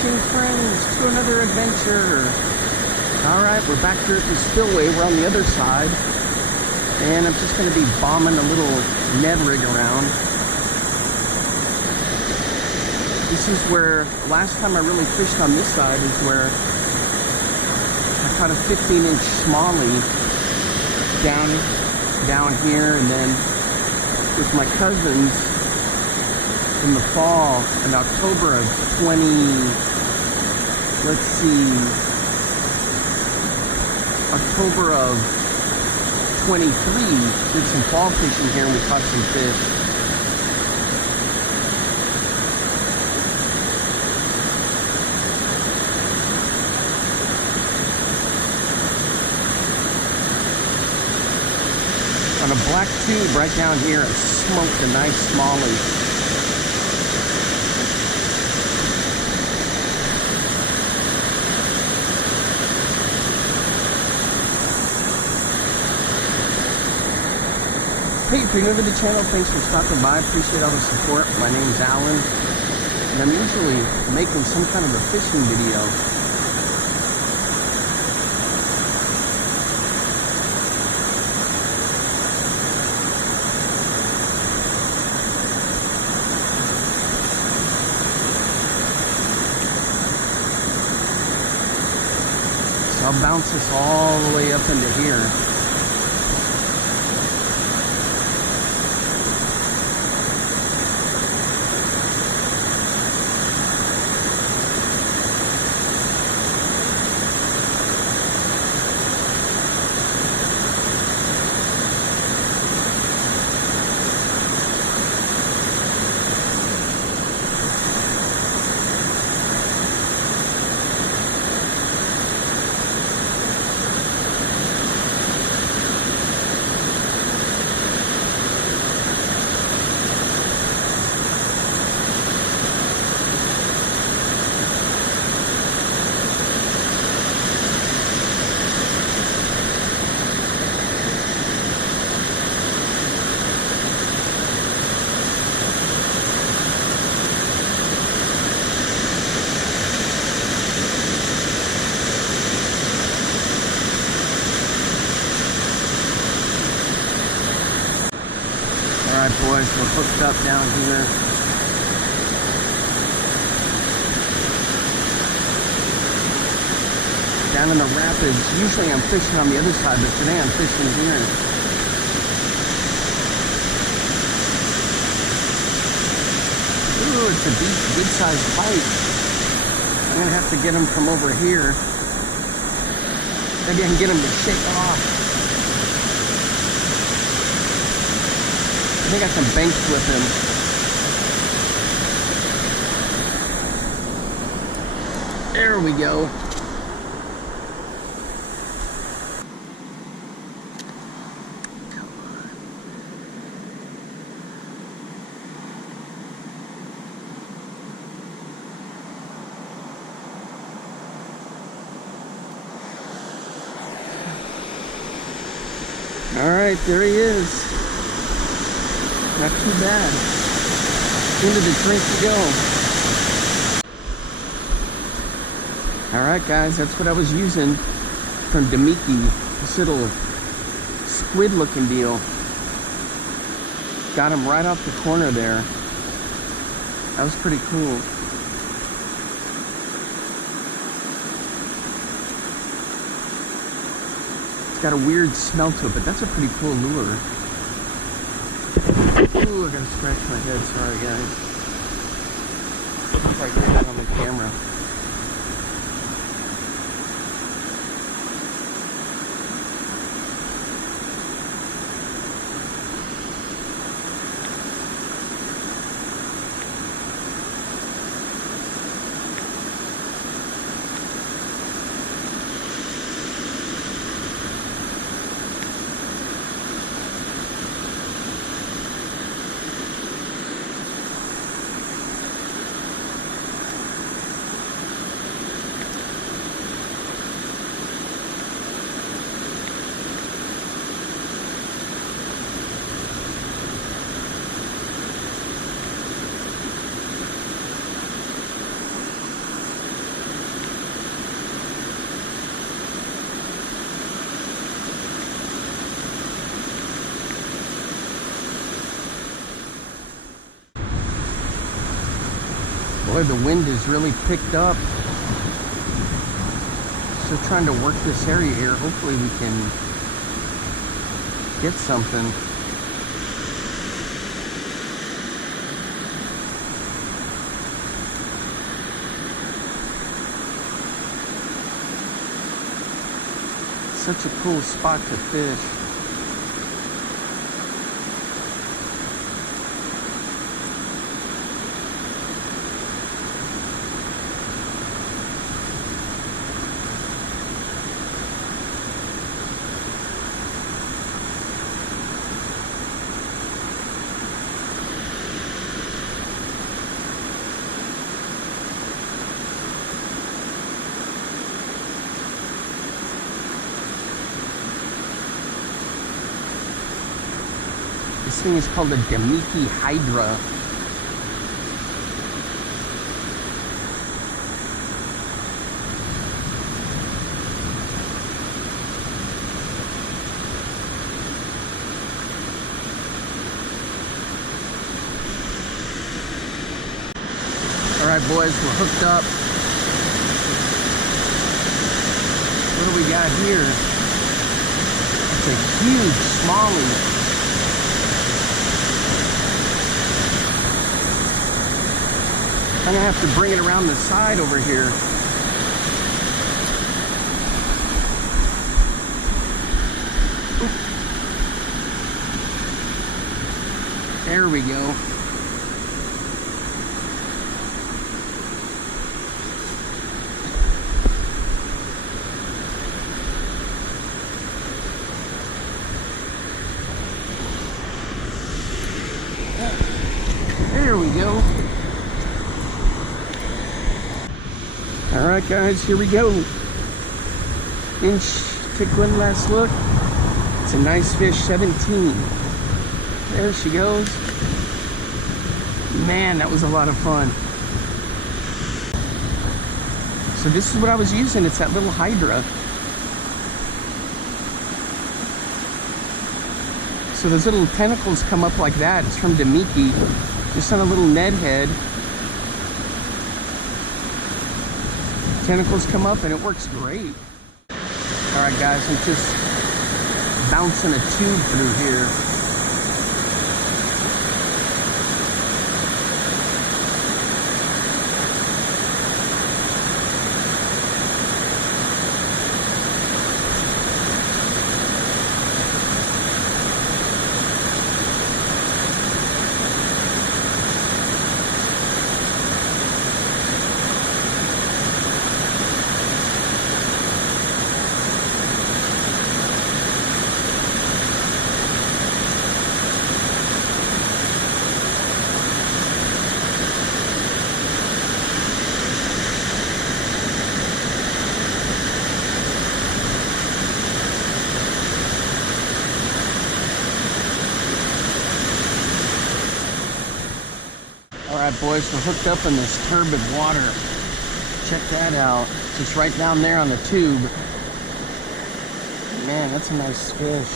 fishing friends to another adventure. Alright, we're back here at the spillway. We're on the other side. And I'm just going to be bombing a little Ned rig around. This is where, last time I really fished on this side is where I caught a 15-inch smallie down here, and then with my cousins in the fall, in October of 23, did some fall fishing here and we caught some fish. On a black tube right down here, I smoked a nice smallie. Hey, if you're new to the channel, thanks for stopping by. Appreciate all the support. My name's Alan, and I'm usually making some kind of a fishing video. So I'll bounce this all the way up into here. Alright boys, we're hooked up down here. Down in the rapids. Usually I'm fishing on the other side, but today I'm fishing here. Ooh, it's a good-sized pike. I'm gonna have to get him from over here. Maybe I can get him to shake off. I think I can bank flip him. There we go. Come on. All right, there he is. Not too bad. Into the drink to go. Alright guys, that's what I was using from Damiki. This little squid looking deal. Got him right off the corner there. That was pretty cool. It's got a weird smell to it, but that's a pretty cool lure. Ooh, I gotta scratch my head. Sorry, guys. If I get that on the camera. Boy, the wind has really picked up. So trying to work this area here. Hopefully we can get something. Such a cool spot to fish. This thing is called a Damiki Hydra. Alright boys, we're hooked up. What do we got here? It's a huge smallie. I'm gonna have to bring it around the side over here. Oop. There we go. There we go. Alright guys, here we go. Inch, take one last look. It's a nice fish, 17. There she goes. Man, that was a lot of fun. So this is what I was using. It's that little Hydra. So those little tentacles come up like that. It's from Damiki. Just on a little Ned head. Tentacles come up and it works great. Alright guys, I'm just bouncing a tube through here. Alright boys, we're hooked up in this turbid water. Check that out. Just right down there on the tube. Man, that's a nice fish.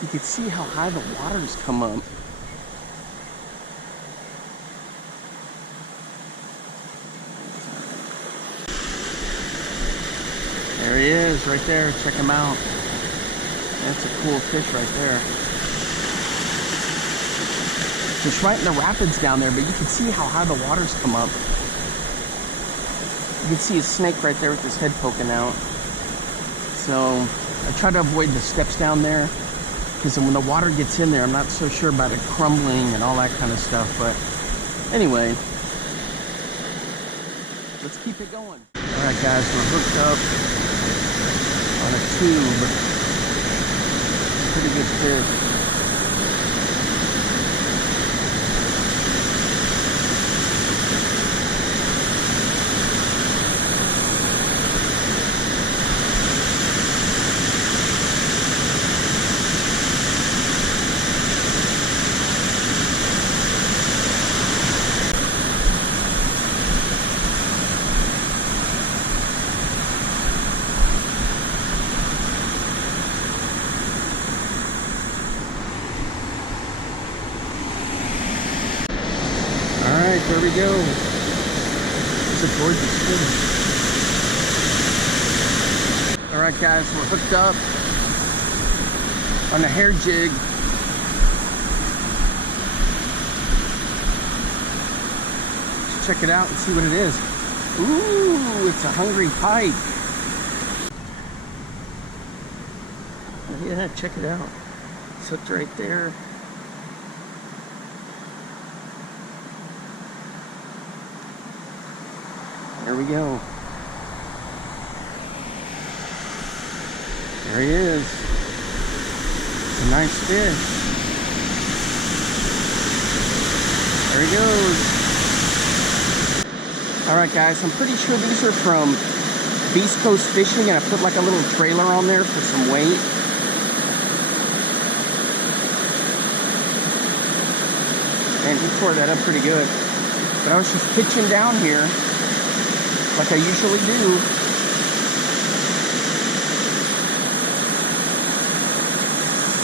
You can see how high the water's come up. There he is, right there. Check him out. That's a cool fish right there. Just right in the rapids down there, but you can see how high the water's come up. You can see a snake right there with his head poking out. So I try to avoid the steps down there, because when the water gets in there, I'm not so sure about it crumbling and all that kind of stuff. But anyway, let's keep it going. All right, guys, we're hooked up on a tube. Pretty good fish. right, there we go. It's a gorgeous thing. All right, guys, we're hooked up on the hair jig. Let's check it out and see what it is. Ooh, it's a hungry pike. Yeah, check it out. It's hooked right there. There we go. There he is. It's a nice fish. There he goes. Alright guys, I'm pretty sure these are from Beast Coast Fishing, and I put like a little trailer on there for some weight. And he tore that up pretty good. But I was just pitching down here like I usually do.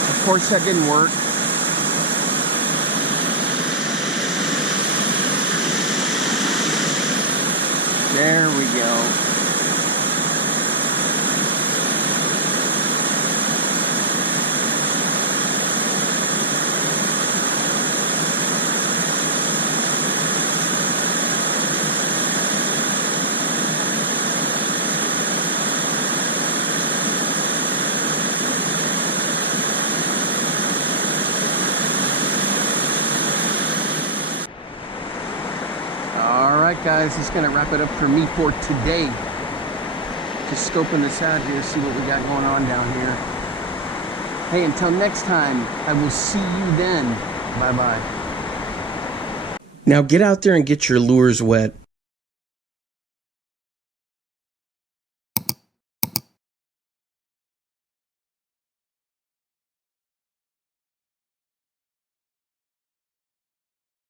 Of course that didn't work. There we go. Alright guys, it's going to wrap it up for me for today. Just scoping this out here, see what we got going on down here. Hey, until next time, I will see you then. Bye-bye. Now get out there and get your lures wet.